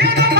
Get up!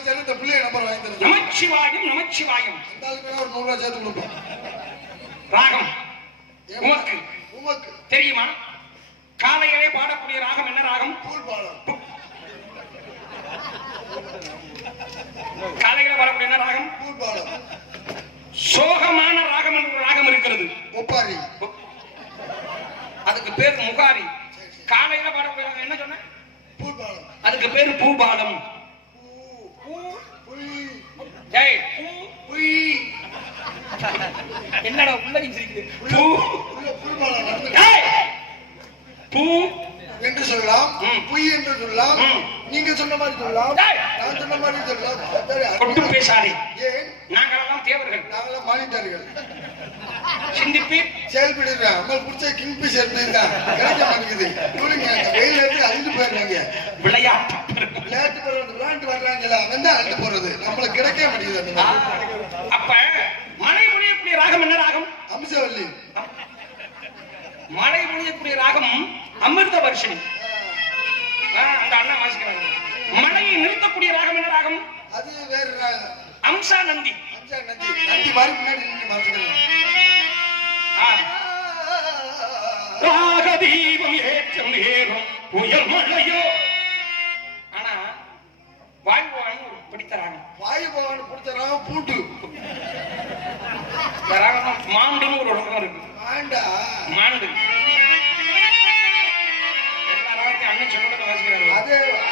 வாங்கிச்சாரு இந்த பிள்ளைய number வாங்கி நமச்சிவாயம் நமச்சிவாயம். ராகம். உமக்கு. உமக்கு. தெரியுமா? காலையிலே பாடக்கூடிய ராகம் என்ன ராகம்? காலையில பாடக்கூடிய என்ன ராகம்? சோகமான ராகம் என்ற ராகம் இருக்கிறது. ஒப்பாரி. அதுக்கு பேர் முகாரி. காலையில பாடக்கூடிய ராகம் என்ன சொன்ன? அதுக்கு பேர் பூபாலம். டேய் உய் என்னடா உள்ள நீ சிரிக்குது பூ பூ என்று சொல்லலாம். பொய் என்று சொல்லலாம். நீங்க சொன்ன மாதிரி சொல்லலாம். நான் சொன்ன மாதிரி சொல்லலாம். ஒட்டும் பேசாதே. ஏன்? நாங்களெல்லாம் தேவர்கள். நாங்களாம் மானிட்டார்கள். சிந்திப்பு. செயல்படுறேன் உங்களுக்கு பிடிச்ச கிங்பிஷ் இருந்தீங்க கிடைக்க மாட்டேங்குது. இவளுங்க வெயில் எடுத்து அழிந்து போயிருந்தாங்க விளையாட்டு விளையாட்டு போறது விளையாட்டு வர்றாங்களா வந்து அழிந்து போறது. நம்மளுக்கு கிடைக்க மாட்டேங்குது அப்ப மழை பொழியக்கூடிய ராகம் என்ன ராகம்? அம்சவல்லி. மழை முடியக்கூடிய ராகம் அமிர்த வருஷினி. அந்த அண்ணா வாசிக்கிறாங்க மழையை நிறுத்தக்கூடிய ராகம் என்ன ராகம்? அது வேற ராகம். அம்சா நந்தி. அம்சா நந்தி. நந்தி மாதிரி முன்னாடி நின்று ஆ. ராக தீபம் ஏற்றம் ஏறும் புயல் மழையோ. ஆனா வாழ்வான்னு ஒரு பிடித்த ராகம். வாயு பகவான் கொடுத்த ராகம் பூட்டு ராகம் மாண்டுன்னு ஒரு ராகம் இருக்கு. ஆண்டா மாண்டு. எல்லா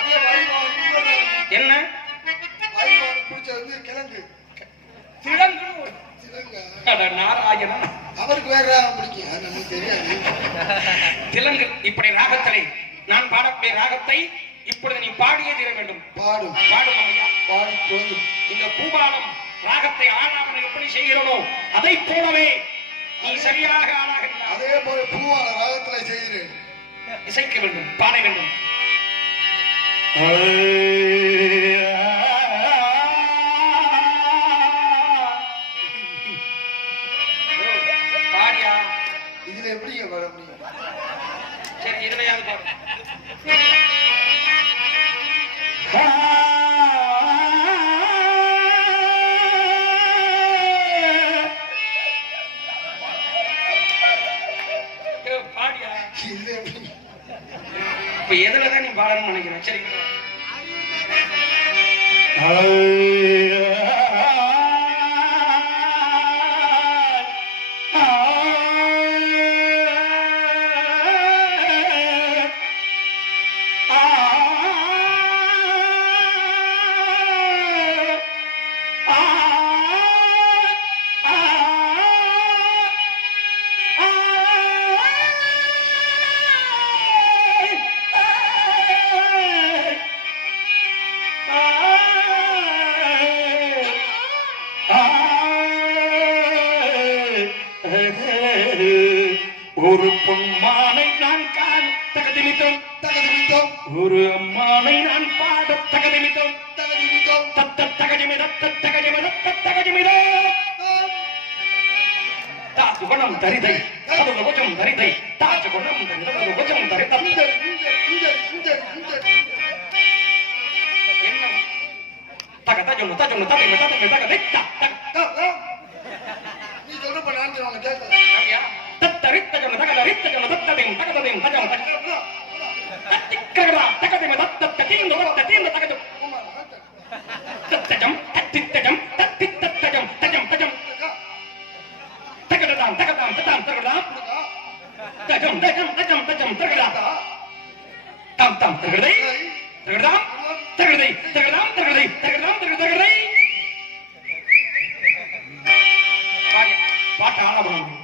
இப்ப எதுலதான் நீ பாடணும்னு நினைக்கிறேன் சரி. தகதிமித்தோம். ஒரு அம்மானை நான் பாட தகதிமித்தோம். தகதிமித்தோம். தத்த தகஜமித தகஜமித தகஜமித தாசு குணம் தரிதை தது குஜம் தரிதை தாசு குணம் தரிதை குஜம் தரிதை. இஞ்சல் இஞ்சல் இஞ்சல் இஞ்சல் இஞ்சல் என்ன? தக தஜொன்னு தஜொன்னு தகஜமி தகதை தக் தக். நீ சொல்றப்ப நான் கேட்கல. அப்படியா? தத்தரித்தஜொன்னு தகதரித்தஜொன்னு தத்ததையும் தகததையும் தஜம் தக தகதிமி தத்த தீந்து தத்த தீந்து தகஜம் தத்தஜம் தத்தித்தஜம் தத்தித்தஜம் தஜம் தஜம் தகடதாம் தகதாம் ததாம் தகடாம் தஜம் தஜம் தஜம் தஜம் தாம் தாம் பாட்டு ஆலபனம்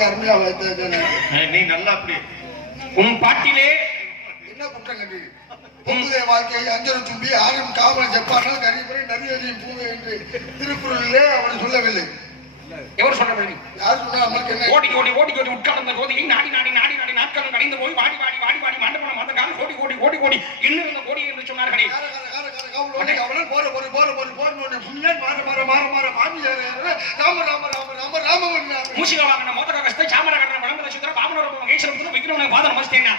அவளுக்கு அருமையா வைத்த நீ நல்லா அப்படி. உன் பாட்டிலே. என்ன குற்றம் கண்டு பொங்குதே வாழ்க்கை அஞ்சரம் தும்பி ஆரம் காவல் செப்பானால் கரிபுரை நதியறியும் பூவே என்று திருக்குறளிலே அவள் சொல்லவில்லை. எவர் சொல்லவில்லை? யார் சொன்னா நம்மளுக்கு என்ன? ஓடி ஓடி ஓடி ஓடி உட்கார்ந்த கோதியை நாடி நாடி நாடி நாடி நாட்களும் கழிந்து போய் வாடி வாடி வாடி வாடி மண்டபம் மதங்கால் கோடி கோடி ஓடி கோடி இன்னும் கோடி என்று சொன்னார்களே. போற போற போற போற போறன்னு முன்னாடி மாற மாற மாற மாற மாமி ராம ராம ராம ராம ராம மூஷிகா வாங்கின மோதக கஷ்ட சாமர கண்ண வளம்பு நட்சத்திரம் பாமனோரம் ஈஸ்வரம் விக்ரமனை பாதம் மஸ்தேங்க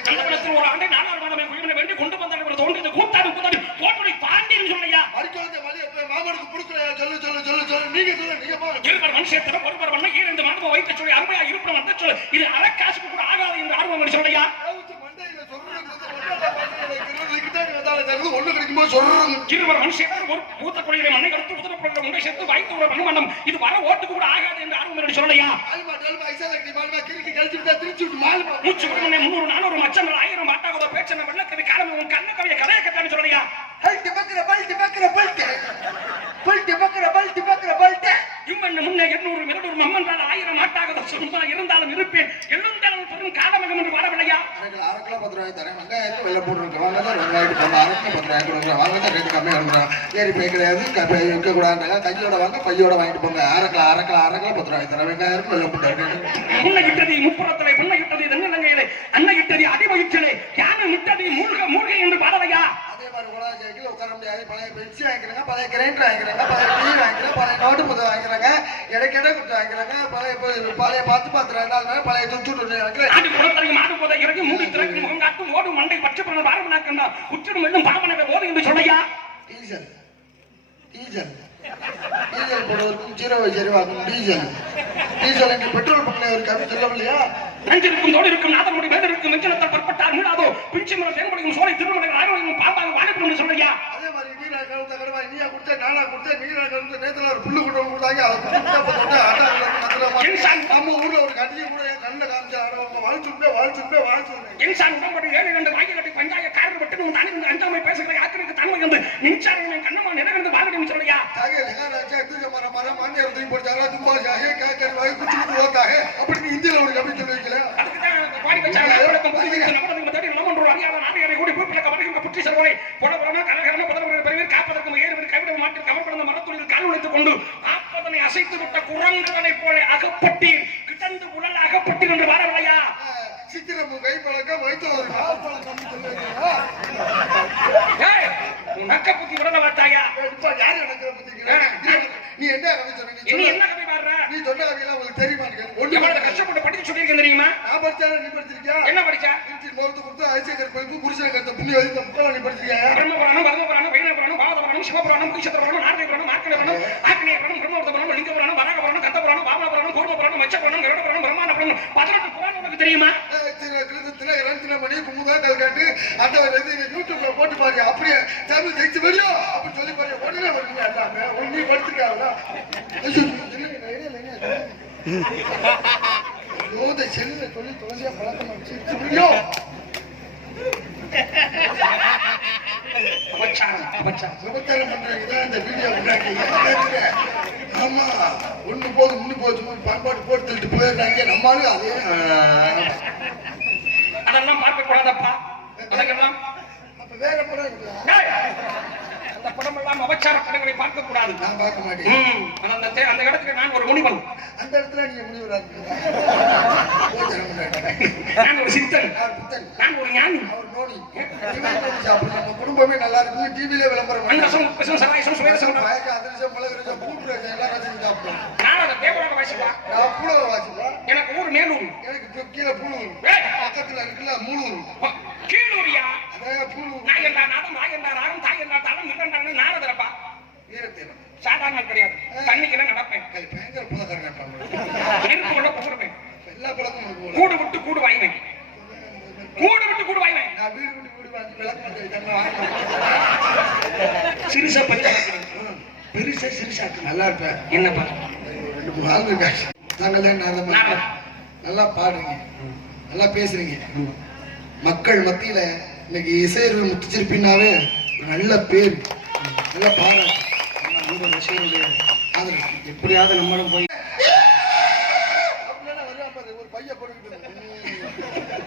கண்ணபுரத்தில் ஒரு ஆண்டை நாலாறு மாதமே குழுவினை சொல்லு சொல்லு சொல்லு சொல்லு சொல்லு. நீங்க பாருங்க இருவர் மனுஷத்துல ஒருவர் சொல்லி அருமையா இருப்பிடம் வந்த சொல்லு. இது அரை கூட ஆகாது என்று ஆர்வம் சொல்லையா இருவர் மனுஷர் ஒரு பூத்த குழியில மண்ணை கருத்து உதரப்படுற உண்டை சேர்த்து ஒரு மனு மன்னம் இது வர ஓட்டுக்கு கூட ஆகாது என்று ஆர்வம் சொல்லையா மூணு நானூறு மச்சங்கள் ஆயிரம் அட்டாகோட பேச்சு நம்ம கண்ண கவியை கதையை சொல்றியா பல்ட்டு பக்கிற பல்ட்டு பக்கிற பல்ட்டு. பல்ட்டு பக்கிற பல்ட்டு பக்கிற பல்ட்டு. இம்மன் முன்னே எண்ணூறு மிரடூர் மம்மன் ஆயிரம் ஆட்டாகத சொன்னா இருந்தாலும் இருப்பேன். எழுந்த காலமகம் என்று வாழவில்லையா அரை கிலோ பத்து ரூபாய் தரேன். வெங்காயத்தை வெளில வாங்க தான் வெங்காயத்து போடணும் அரை கிலோ கம்மியாக ஏறி போய் கிடையாது. விற்கக்கூடாதுங்க. கையோட வாங்க பையோட வாங்கிட்டு போங்க. அரை கிலோ அரை கிலோ அரை கிலோ பத்து ரூபாய் தரேன். வெங்காயம் வெளில போட்டு முன்ன இட்டதி முப்புறத்தில் முன்ன இட்டதி தென்னலங்கையிலே அன்னை இட்டதி என்று பாடலையா மாதிரி கூட சைக்கிள் உட்கார முடியாது. பழைய பென்சி வாங்கிக்கிறாங்க பழைய கிரைண்டர் வாங்கிக்கிறாங்க பழைய டீ வாங்கிக்கிறாங்க பழைய நோட்டு புத்தகம் வாங்கிக்கிறாங்க இடைக்கிட கொடுத்து வாங்கிக்கிறாங்க பழைய பழைய பத்து பத்து ரெண்டு நாள் பழைய துட்டு துணி வாங்கிக்கிறாங்க ஆடு குளத்தரையும் ஆடு போதை இறங்கி மூடி திறக்கும் முகம் காட்டும் ஓடும் மண்டை பச்சை பிறந்த பாரமனாக்கண்டா உச்சிடும் வெள்ளும் பாவனவை ஓடு என்று சொல்லையா? Diesel diesel. டீசல் போடுவதற்கும் ஜீரோ சரிவாகும் டீசல். டீசல் இங்கே பெட்ரோல் பண்ணல ஒரு கம்மி சொல்லவில்லையா? நஞ்சிருக்கும் தோடு இருக்கும் நாதமுடி மேல் இருக்கும் நெஞ்சனத்தால் பற்பட்டார் மீளாதோ பிஞ்சு மரம் தேன்படியும் சோலை திருமணம் ராயவழியும் பாம்பாக வாழப்படும் என்று சொல்லையா அதே மாதிரி நீரா கலந்த கடவா நீயா கொடுத்த நானா கொடுத்த நீரா கலந்த நேத்துல ஒரு புல்லு கூட கொடுத்தாங்க அதை போட்டு ஆட்டா இன்சான். நம்ம ஊர்ல ஒரு கட்டியை கூட கண்ணில் காமிச்சாங்க வாழ்த்துப்பே வாழ்த்துப்பே வாழ்த்து இன்சான் உடம்படி ஏழு இரண்டு வாங்கி கட்டி பஞ்சாய தானே இந்த அஞ்சாமை பேசுகிற ನಿಂದ ನಿಂಚಾರ ಕಣ್ಣಮ್ಮ ನೆನಗಿಂದ ಬಾಗಿಲು ನಿಂಚೋಡಯ್ಯ ಹಾಗೆ ಎಲ್ಲ ರಾಜ್ಯ ಇದು ಮರ ಮರ ಮಾನ್ಯ ಇರ್ತೀನಿ ಪಡ್ತಾರ ತುಂಬಾ ಜಾಹೆ ಕಾಯ್ತಾರೆ ವಾಯು ಕುಚ್ಚು ಹೋಗ್ತಾ ಹೇ அப்படி நீ இந்தியில ஒரு நம்ம தேடி நம்ம அறியாத நானே கூடி போய் பிள்ளைக்க மனைவி புற்றி செல்வரை போன புராணம் சிவபுராணம் குஷத்திரபுராணம் நாரத புராணம் மார்க்கண்ட புராணம் ஆக்னேய புராணம் பிரம்மவர்த்த புராணம் லிங்க புராணம் வராக புராணம் கந்த புராணம் வாமா புராணம் கூர்ம புராணம் மச்ச பதினெட்டு புராணம் உனக்கு தெரியுமா கிருதத்துல இளஞ்சின மணி குமுதா கல்காண்டு அந்த யூடியூப்ல போட்டு பாருங்க அப்படியே தமிழ் ஜெயிச்சு வெளியோ அப்படின்னு சொல்லி பாருங்க உடனே வருங்க எல்லாமே உண்மையை படுத்துக்காங்களா யோத செல்ல சொல்லி துளசியா பழக்கம் வச்சு விபச்சாரம் பண்றதுக்கு இந்த வீடியோ முன்னாடி? ஆமா ஒண்ணு போதும் ஒண்ணு போச்சு போட்டு தள்ளிட்டு போயிடுறாங்க. நம்மளும் அதே அதெல்லாம் பார்க்க கூடாதப்பா வேற டேய், அந்த படம் எல்லாம் அபச்சார படங்களை பார்க்க கூடாது நான் பார்க்க மாட்டேன். அந்த அந்த இடத்துக்கு நான் ஒரு முனிவன். அந்த இடத்துல நீங்க முன்னாடி நான் ஒரு சித்தன். நான் ஒரு ஞானி. அவர். நம்ம குடும்பமே நல்லா இருக்கு டிவிலே விளம்பரம் பண்ணி. அன்னசம் விசம் சராயசம் சுவேசம் பயக்க அதிர்ஷ்டம் மிளகு ரசம் பூண்டு ரசம் எல்லாம் ரசம் சாப்பிடுறோம் நான் அந்த தேவராக வாசிப்பா? நான் வாசிப்பா? எனக்கு ஊர் மேலூர். எனக்கு கீழே ஏய், பக்கத்துல இருக்குல்ல முழு கீழூரியா? அதான் புழு நாடும் நான் எல்லா நாடும் தாய் எல்லா தாளும் இரண்டாண்டு நாரதரப்பா வீரத்தேவன் சாதாரண கிடையாது நடப்பேன் அது பயங்கர புலக்காரன் இருப்பாங்க எல்லா பழக்கமும் கூடு விட்டு கூடு வாய்வேன் கூடு விட்டு கூடு வாய்வேன் நான் வீடு விட்டு வீடு வாங்கி விளக்கு சிறுசா பச்சை பெருசா சிறுசா நல்லா இருப்பேன். என்னப்பா ரெண்டு மூணு ஆள் நாங்களே நாதமா நல்லா பாடுறீங்க நல்லா பேசுறீங்க மக்கள் மத்தியில இன்னைக்கு இசையர்கள் முத்துச்சிருப்பின்னாவே நல்ல பேர் நல்ல பாடம் உங்க ஆதரவு. எப்படியாவது நம்மளும் போய்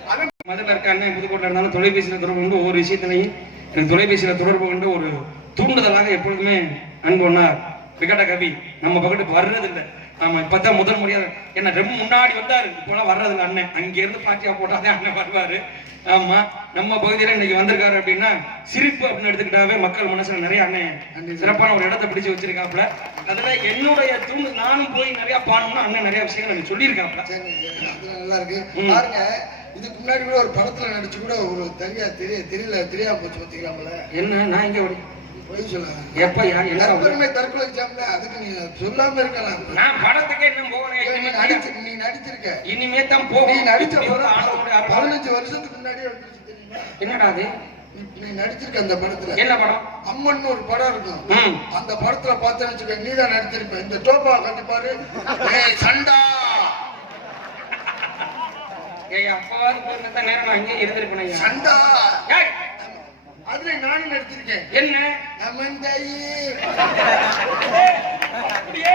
ஒரு மதுல இருக்க அண்ணன் புதுக்கோட்டை இருந்தாலும் தொலைபேசியில தொடர்பு கொண்டு ஒவ்வொரு விஷயத்திலையும் எனக்கு தொலைபேசியில தொடர்பு கொண்டு ஒரு தூண்டுதலாக எப்பொழுதுமே அன்புன்னா விகட கவி நம்ம பக்கத்துக்கு வர்றதில்லை. ஆமா இப்பதான் முதல் முறையா என்ன ரொம்ப முன்னாடி வந்தாரு. இப்போலாம் வர்றது இல்லை அண்ணன். அங்க இருந்து பாட்டியா போட்டாதான் அண்ணன் வருவாரு. ஆமா நம்ம பகுதியில இன்னைக்கு வந்திருக்காரு அப்படின்னா சிரிப்பு அப்படின்னு எடுத்துக்கிட்டாவே மக்கள் மனசுல நிறைய அண்ணன் சிறப்பான ஒரு இடத்தை பிடிச்சு வச்சிருக்காப்புல. அதுல என்னுடைய தூண்டு நானும் போய் நிறைய பாடணும்னா அண்ணன் நிறைய விஷயங்கள் எனக்கு அது நல்லா இருக்கு. பாருங்க இதுக்கு முன்னாடி கூட ஒரு படத்துல நடிச்சு கூட ஒரு தனியா தெரிய தெரியல தெரியாம போச்சு பாத்தீங்களாம்ல? என்ன நான் இங்க போய் எப்ப தற்கொலை அதுக்கு நீ சொல்லாம இருக்கலாம். நான் படத்துக்கே இன்னும் போகணும் நீ நடிச்சு நீ நடிச்சிருக்க. இனிமே தான் நீ நடிச்ச இப்படி ஒரு ஒரு ஆண்டவருடைய அருள். பதினஞ்சு வருஷத்துக்கு முன்னாடியே வந்துருச்சு தெரியுமா? என்னடா அது? நீ- நீ நடிச்சிருக்க அந்த படத்துல. என்ன படம்? அம்மன் ஒரு படம் இருக்கும். அந்த படத்துல பார்த்தேன்னு வச்சுக்க நீ தான் நடிச்சிருப்ப. இந்த டோப்பா கண்டிப்பாரு ஏய் சண்டா! ஏய் அப்பவாது நேரம். சண்டா! ஏய், அதுல நானும் நடிச்சிருக்கேன். என்ன? அம்மன் தாயி அப்படியே?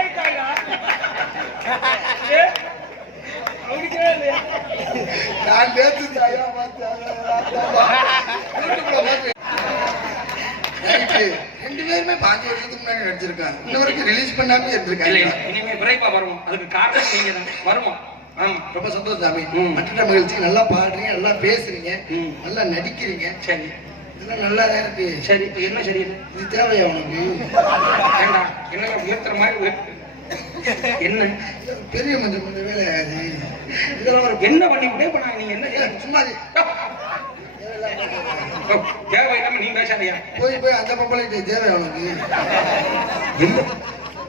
நான் நேத்து தாயா ரெண்டு பேருமே பாஞ்சு வருஷத்துக்கு முன்னாடி நடிச்சிருக்காங்க. இன்ன வரைக்கும் ரிலீஸ் பண்ணாம இருந்திருக்காங்க. இனிமே விரைப்பா வருவோம். அதுக்கு காரணம் நீங்க தான். வருவோம் ஆமா. ரொம்ப சந்தோஷம் சாமி. மற்ற மகிழ்ச்சி. நல்லா பாடுறீங்க நல்லா பேசுறீங்க. நல்லா நடிக்கிறீங்க. சரி. இதெல்லாம் நல்லா தான் இருக்கு. சரி இப்ப என்ன சரி? இது? தேவையா உனக்கு? ஏண்டா என்ன உயர்த்துற மாதிரி. என்ன? பெரிய மஞ்சள் கொஞ்சம் வேலை. இதெல்லாம் ஒரு என்ன பண்ணி விட இப்ப நான் நீங்க என்ன சும்மா இரு. ஓ, தேவையில்லாம நீ பேசாதயா போய் போய் அந்த பொம்பளை தேவையா உனக்கு.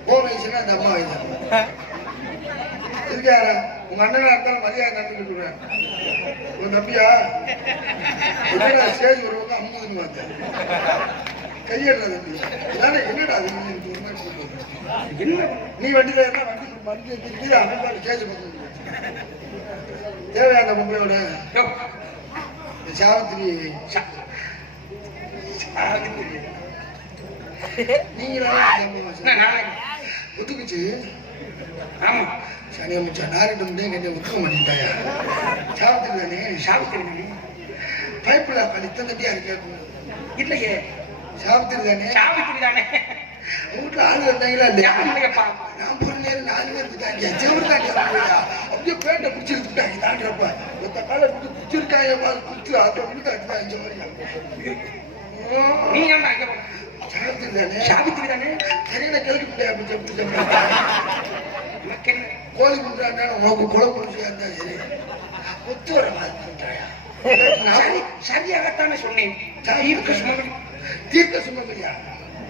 ஓ வயசுல அந்த அம்மா வயசு இருக்காரா உங்க அண்ணனா இருந்தாலும் மரியாதை நடந்துட்டு சொல்றேன் உன் தம்பியா ஸ்டேஜ் ஒரு பக்கம் அம்முதுன்னு பார்த்தேன் கையெடுறா தம்பி இதானே என்னடா அது? என்ன நீ வண்டியில இருந்தா வண்டி வண்டி திருப்பி பாரு ஸ்டேஜ் பக்கம் தேவையா அந்த பொம்பளையோட யோ, இந்த சாவத்திரி சாவித்திரி. நீங்களா? ஒத்துக்குச்சு ஆமா சனியா முச்சா நாரிட்டு கட்டி ஒத்துக்க மாட்டேன்ட்டாயா? சாவித்திரி தானே. பைப்புல கழித்த கட்டியா இருக்கா? இல்லையே. தானே? உங்க வீட்டுல ஆளு வந்தாங்களா இல்லையா? நான் போற நேரம் நாலு பேர் இருக்காங்க செவரு தாண்டியா அப்படியே பேட்டை பிடிச்சி விட்டுட்டாங்க தாண்டப்ப ஒத்த காலை பிடிச்சி பிடிச்சிருக்காங்க குத்து அதை விட்டு அடிதான் அஞ்சு சாவத்திரி தானே சாவித்திரி தானே சரியான கிழக்கு முடியாது? கோழி குண்டாண்டா உனக்கு குழம்பு ருசியா இருந்தா சரி. ஒத்து வர மாட்டாயா சரி சரியாகத்தானே சொன்னேன். தீர்க்க சுமங்கலி தீர்க்க சுமங்கலியா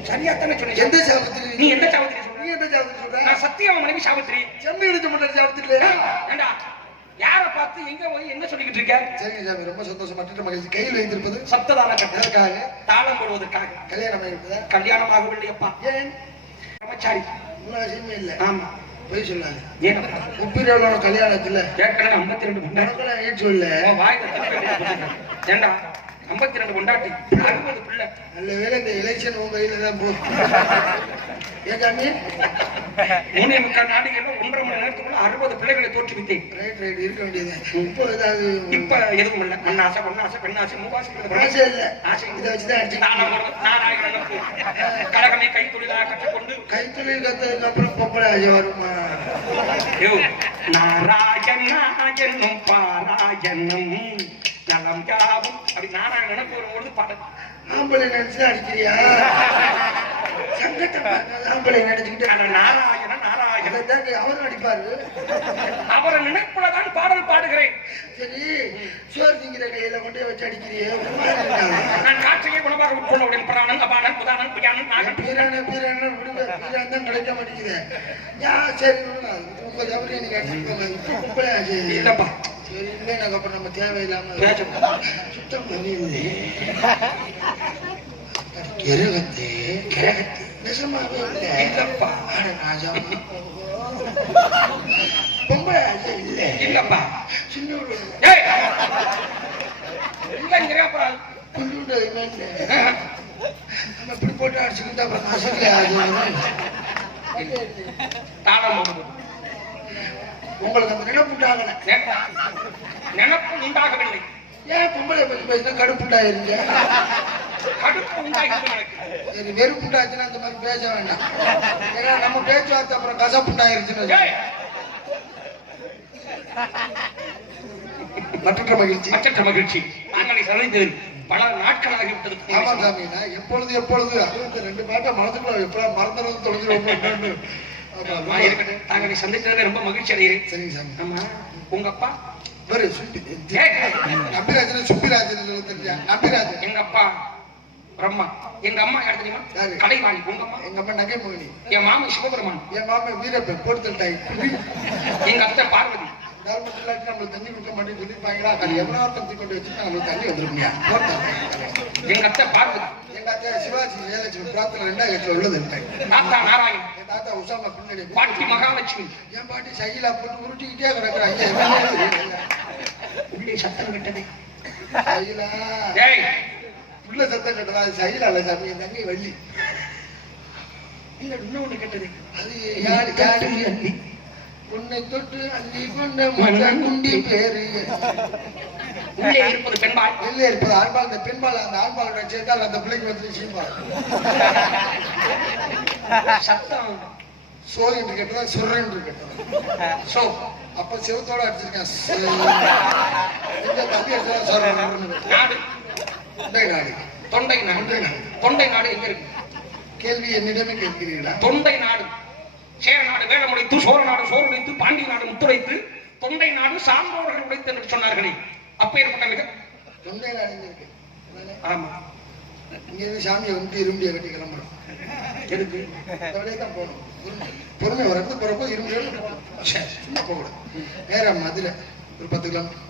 சொன்னேன். எந்த சாவத்திரி? நீ எந்த சாவித்திரி நீ எந்த சாவத்திரி சொல்ற? நான் சத்தியமா மனைவி சாவித்திரி. செம்மி எடுத்து மட்டும் சாவத்திரி ஏண்டா? யார பார்த்து எங்க போய் என்ன சொல்லிக்கிட்டு இருக்க? சரிங்க சாமி ரொம்ப சந்தோஷம். மற்ற மகிழ்ச்சி கையில் வைத்திருப்பது சப்ததான கட்டளை. எதற்காக? தாளம் போடுவதற்காக. கல்யாணம் ஆகிவிட்டதா? கல்யாணம் ஆகவில்லையப்பா ஏன்? பிரம்மச்சாரி. அவசியமே இல்லை. ஆமா. போய் சொல்லாது. எவ்வளோ கல்யாணத்துல ஏற்கனவே ஐம்பத்தி ரெண்டு மணி நேரம் ஏன் சொல்ல போட்டுருக்க. ஏண்டா? ஐம்பத்தி ரெண்டு கொண்டாட்டி அறுபது பிள்ளை. நல்ல வேளை இந்த எலெக்ஷன் உங்க கையில தான் போகும் ஏன் சாமி மூணே முக்கால் நாடுகள்ல ஒன்றரை மணி நேரத்துக்குள்ள அறுபது பிள்ளைகளை தோற்றுவித்தேன் ரைட் ரைட் இருக்க வேண்டியது இப்போ ஏதாவது இப்ப எதுவும் இல்ல. மண்ணாசை பொண்ணாசை பெண்ணாசை மூவாசை ஆசை இல்ல. ஆசை இதை வச்சுதான் அடிச்சு நாராயணன் கழகமே கைத்தொழிலாக கற்றுக்கொண்டு கைத்தொழில் கத்ததுக்கு அப்புறம் பொம்பளை ஆசை வருமா? நாராயணா என்னும் பாராயணம் அப்படி நாராயணன் கூறும்பொழுது பாட. ஆம்பளை நினைச்சு அடிக்கிறியா? சங்கட்டம் ஆம்பளை நினைச்சுக்கிட்டு நாராயணன் நாராயணன். அதைத்தாங்க அவரும் அடிப்பாரு அவரை நினைப்புலதான் பாடல் பாடுகிறேன். சரி சோறு திங்கிற கையில கொண்டு வச்சு அடிக்கிறியே. நான் காற்றையே உணவாக உட்கொண்டவுடன் பிராணன் அபானன் புதானன் புயானன் நாகன். பீரான பீரான விடுங்க. பீரான் தான் கிடைக்க மாட்டேங்குது. யா சரி. உங்க இல்லப்பா. சரி எனக்கு அப்புறம் நம்ம தேவையில்லாம பேச- சுத்தம். பண்ணியில்லை கிரகத்தே கிரகத்து நிஜமாவே இல்லப்பா ராஜா பொம்பளை ஆசை இல்லப்பா சின்ன அப்புறம் குண்டு நம்ம இப்படி போட்டு அடிச்சுக்கிட்டா அப்புறம் தாளம் உங்களுக்கு அந்த நினைப்புட்டாகல நினப்பு உண்டாகவில்லை. ஏன் பொம்பளை பத்தி பேசினா கடுப்புண்டாயிருங்க கடுப்பு சரி வெறுப்புண்டாச்சுன்னா அந்த மாதிரி பேச வேண்டாம். ஏன்னா நம்ம பேச்சுவார்த்தை அப்புறம் கசப்புண்டாயிருச்சுன்னு மற்ற மகிழ்ச்சி. மற்றற்ற மகிழ்ச்சி. நாங்களை சந்தித்தது பல ஆமா சாமி நான் எப்பொழுது எப்பொழுது அதுவும் இந்த ரெண்டு பாட்டை மனதுக்குள்ள எப்படா மறந்துறது தொலைஞ்சிருவோம் தாங்களை சந்தித்ததுல ரொம்ப மகிழ்ச்சி அடைகிறேன். சரிங்க சாமி. ஆமா. உங்க அப்பா? ஏய், நம்பிராஜன் சுப்பிராஜன் தெரியா நம்பிராஜன் எங்க அப்பா பிரம்மா. எங்க அம்மா யார் தெரியுமா? கலைவாணி. உங்க அம்மா? எங்க அம்மா நகை மோகினி என் மாமன் சிவபெருமான். என் மாமன் வீரப்பன் பொறுத்தட்டாய் எங்க அத்தை பார்வதி. கவர்மெண்ட் இல்லாட்டி நம்மளுக்கு தண்ணி கொடுக்க மாட்டேன்னு சொல்லிருப்பாங்களா அது எவ்வளோ தண்ணி கொண்டு வச்சுட்டு நம்மளுக்கு தண்ணி வந்துருமையா எங்க அத்தை பார்வதி. எங்க அத்தை சிவாஜி ஏலட்சுமி பிரார்த்தனை உள்ளது தாத்தா நாராயணன். என் தாத்தா உசாமா பின்னாடி பாட்டி மகாலட்சுமி. என் பாட்டி சைலா போட்டு உருட்டிக்கிட்டே கிடக்குற. உள்ளே சத்தம் விட்டது சைலா. உள்ள சத்தம் கட்டதா? சைலா இல்ல சாமி என் தங்கை வள்ளி. இன்னொன்னு கேட்டது. அது யாரு யாரு? உன்னை தொட்டு அள்ளி கொண்ட மகன் குண்டி பேரு. உள்ளே இருப்பது பெண்பால். வெளியே இருப்பது ஆண்பால். இந்த பெண்பால் அந்த ஆண்பாலோட சேர்த்தால் அந்த பிள்ளைக்கு வந்து சீம்பால். சத்தம். சோ என்று கேட்டதா சுர் என்று கேட்டதா சோ அப்ப சிவத்தோட அடிச்சிருக்கேன் தம்பி அடிச்சா. நாடு. தொண்டை நாடு. தொண்டை நாடு. தொண்டை நாடு. எங்க இருக்கு? கேள்வி என்னிடமே கேட்கிறீர்களா? தொண்டை நாடு. சேர நாடு வேலமுடைத்து சோழ நாடு சோறுடைத்து பாண்டிய நாடு முத்துரைத்து தொண்டை நாடு சான்றோர்கள் உடைத்து என்று சொன்னார்களே. இருக்கு? ஆமா. இங்க இருந்து சாமியை வந்து இரும்பியை கட்டி கிளம்புறோம். வழியா தான் போகணும். பொறுமை. ஒரு இடத்துக்கு போறப்போ இரும்பு போகணும் சரி. சும்மா போகக்கூடாது நேரா மதுரை. ஒரு பத்து கிலோமீட்டர்.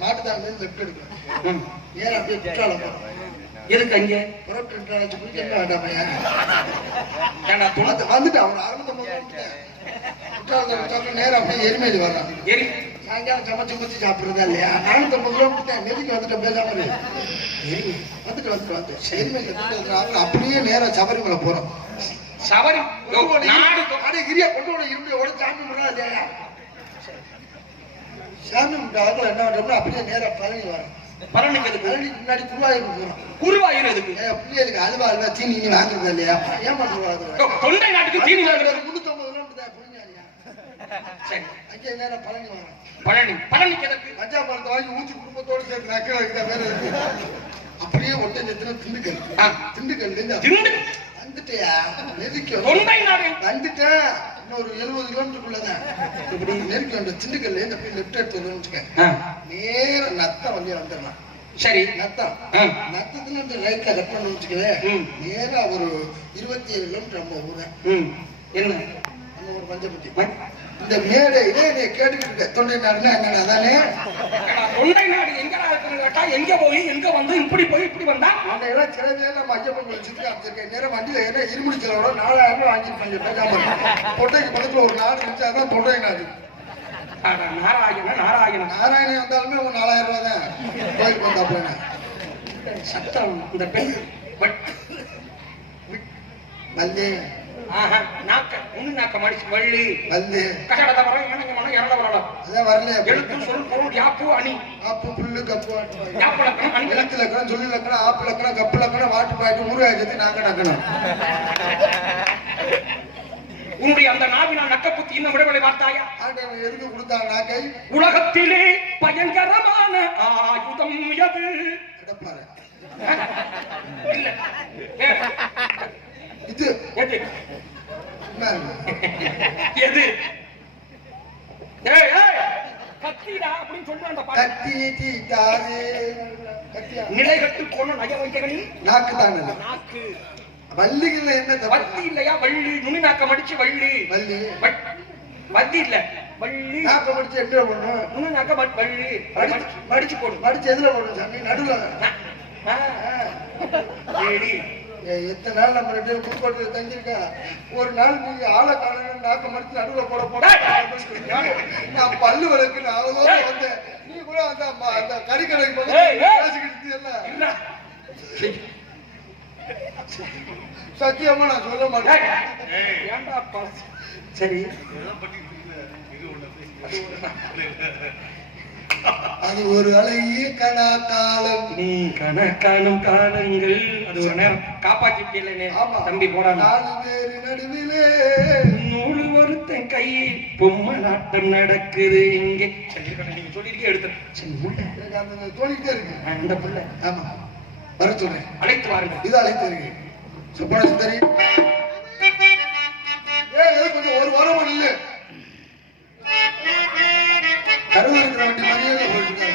மாட்டுத்தாண்டு லெஃப்ட் எடுக்கணும் ம். நேரா அப்படியே குற்றாலம் எதுக்கு அங்க? புறப்பட்டு குற்றாலம் குளிக்க வேண்டாம் பையன்? ஏண்டா துணை? வந்து வந்துட்டான். அவன் கிலோமீட்டர். குற்றாலத்தை விட்டாலும் நேரா அப்படியே எரிமேலி வர்றான் எரி சாயங்காலம் சமைச்சு முடிச்சு சாப்பிடுறதா இல்லையா? நானூத்தம்பது கிலோமீட்டர் நெருக்கி வந்துட்டு பேசாம இரு. எரி வந்துட்டு வந்துட்டு வந்து வந்துட்டு அப்படியே நேரா சபரிமலை போறோம். சபரி கிரியா கொண்டு போன இரும்பு ஓட சாமி இல்லையா? சாமி முட்டாவது என்ன பண்றோம்னா அப்படியே நேரா பழனி வரோம். பழனிக்கு எதுக்கு? பழனிக்கு முன்னாடி குருவாயூர் போறோம். குருவாயூர் எதுக்கு? ஏன் அல்வா அல்வா தீனி வாங்குறது இல்லையா? குருவாயூர் தொண்டை நாட்டுக்கு தீனி வாங்குறது. சரி. அங்கே பழனி வரோம் பழனி பழனிக்கு எதுக்கு கஞ்சா பழத்தை வாங்கி ஊத்தி குடும்பத்தோடு சேர்த்து நக்க வைக்கிற வேலை இருக்கு. அப்படியே ஒட்டஞ்சத்தின திண்டுக்கல். திண்டுக்கல் திண்டு வந்துட்டியா? நெருக்கி வந்துட்டேன். இன்னொரு எழுபது கிலோமீட்டருக்குள்ளதான். இப்படி நெருக்கி வந்து திண்டுக்கல்ல இருந்து அப்படியே லெஃப்ட் எடுத்து வச்சுக்க ஆ, நேர நத்தம் வந்துடலாம். சரி. நத்தம். நத்தத்துல இருந்து ரைட்ல கட் பண்ணி வச்சுக்கவே. நேரா ஒரு இருபத்தி ஏழு கிலோமீட்டர் நம்ம ஊர். என்ன? நம்ம ஒரு பஞ்சபட்டி ம- இந்த மேடை இதே நீ கேட்டுக்கிட்டு இருக்க. தொண்டை நாடுனா என்னடா ஏடா, தொண்டை நாடு எங்கடா இருக்குன்னு கேட்டா எங்க போய் எங்க வந்து இப்படி போய் இப்படி வந்தா? அந்த இடம் நம்ம ஐயப்பன் கோயில் சுற்றி காமிச்சிருக்கேன். நேரம் வண்டியில ஏன்னா இருமுடி செலவோட நாலாயிரம் ரூபாய் வாங்கியிருப்பாங்க பேசாம. தொண்டைக்கு பக்கத்துல ஒரு நாடு இருந்துச்சு அதான் தொண்டை நாடு. அட, நாராயண நாராயண நாராயணன் வந்தாலுமே ஒரு நாலாயிரம் ரூபாய் தான். கோயிலுக்கு வந்தாப்புல. சத்தம் இந்த பெண் பட் நாக்க முன்னு நாக்க மடிச்சு வள்ளி மல்லி. கசடத வரம் இணங்க மனம் இறந்த வரலாம் அதான் வரலையா எழுத்து சொல் பொருள் யாப்பு அணி. ஆப்பு புல்லு கப்பு யாப்பு லக்கணம் அணி. எழுத்து லக்கணம் சொல்லி லக்கணம் ஆப்பு லக்கணம் கப்பு லக்கணம் வாட்டு பாட்டு ஊராஜத்தை நாங்க நக்கணும். உன்னுடைய அந்த நாவினால் நக்க புத்தி இன்னும் விடவில்லை பார்த்தாயா? எதுக்கு கொடுத்தாங்க நாக்கை? உலகத்திலே பயங்கரமான ஆயுதம் எது? இல்ல. இது எது? எது? ஏய் ஏய்! கத்திடா அப்படின்னு சொல்ற அந்த பாட்டு. கத்தி தீட்டாது கத்தியா? நிலை கட்டு போன நய வைக்கணி நாக்கு தானே நாக்கு. வள்ளிகள்ல என்ன தப்பு இல்லையா? வள்ளி. நுனி நாக்க மடிச்சு வள்ளி. வள்ளி. வத்தி இல்ல. வள்ளி. நாக்க படிச்சு என்ன பண்ணும் நுனி நாக்க வள்ளி. மடிச்சு மடிச்சு போடு. படிச்சு எதுல போடணும் சாமி? நடுவுல. எத்தனை நாள் நம்ம ரெண்டு பேரும் புதுக்கோட்டையில தங்கியிருக்கா? ஒரு நாள் நீங்க ஆளை காணணும் நாக்க மடிச்சு நடுவுல போட போட நான் பல்லு வழக்கு நான் அவ்வளோ வந்தேன். நீ கூட அந்த அந்த கறிக்கடைக்கு. இல்ல. சத்தியமா நான் சொல்ல மாட்டேன். ஏன்டா பா- சரி. அது ஒரு அழகிய கணா காலம் நீ கணக்கானும் காலங்கள் அது ஒரு நேரம் காப்பாத்திட்டே ஆமா. தம்பி போடாம நாலு பேரு நடுவிலே. நூறு ஒருத்தன் கை பொம்மை நாட்டம் நடக்குது. இங்கே. சரி நீங்க சொல்லிருக்கே எடுத்து சரி உள்ள. இருக்கு. அந்த பிள்ளை. ஆமா. வர சொல்றேன். அழைத்து வாருங்கள். இது அழைத்து இருக்கு சுப்பன சுந்தரி. கொஞ்சம் ஒரு வாரம் இல்ல. கருவூருக்கு வண்டி மரியாதை போயிட்டு